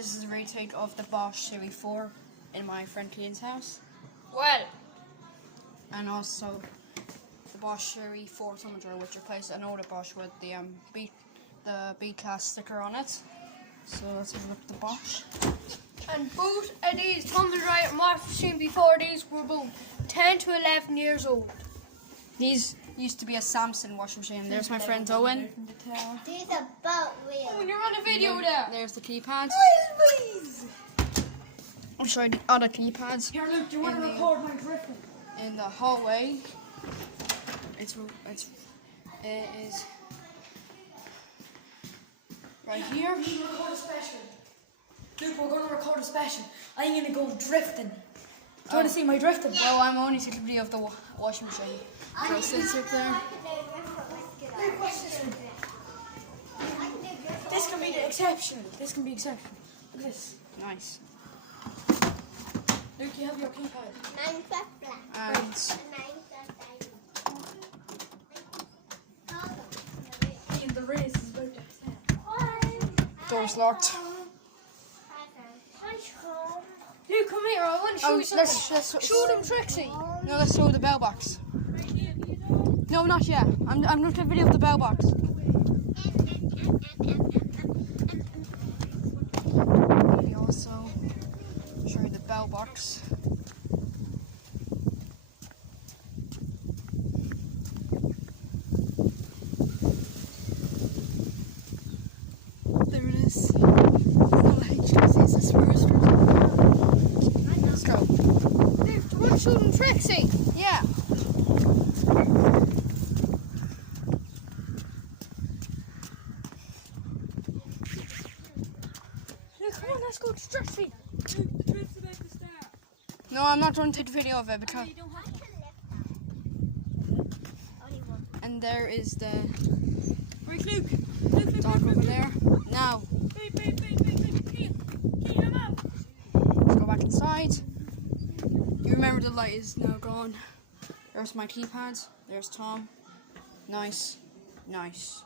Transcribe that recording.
This is a retake of the Bosch Series 4 in my friend Ian's house. Well, And also the Bosch Series 4 thermometer, which replaced an older Bosch with the B-class sticker on it. So let's have a look at the Bosch. and both of these thermometers I might have seen before, these were about 10 to 11 years old. These used to be a Samsung washing machine. There's my friend Owen. These are boat wheels. Oh, you're on a video there. There's the keypads. Please. I'm sorry, the other keypads. Here, Luke, do you want to record my drifting? In the hallway, it is right here. We're going to record a special. Luke, we're going to record a special. I'm going to go drifting. Do you want to see my drifting? Well, I'm only taking a video of the washing machine. So it sits up there. Luke, watch this one. This can be the exceptional. This can be exceptional. Look at this. Nice. Luke, you have your keypad. Minecraft black. And Ian, the race is about to start. door's locked. Luke, come here. I want to show you something. let's Show them Trixie. no, let's show the bell box. No, not yet. I'm looking at a video of the bell box. We also show you the bell box. There it is. Let's go. Luke, do you want to show them Trixie? Yeah. Luke, come on, let's go to Trixie. No, I'm not going to take a video of it because. And there is the Wait, Luke. dog over there. Now, let's go back inside. You remember the light is now gone. There's my keypads. There's Tom. Nice. Nice.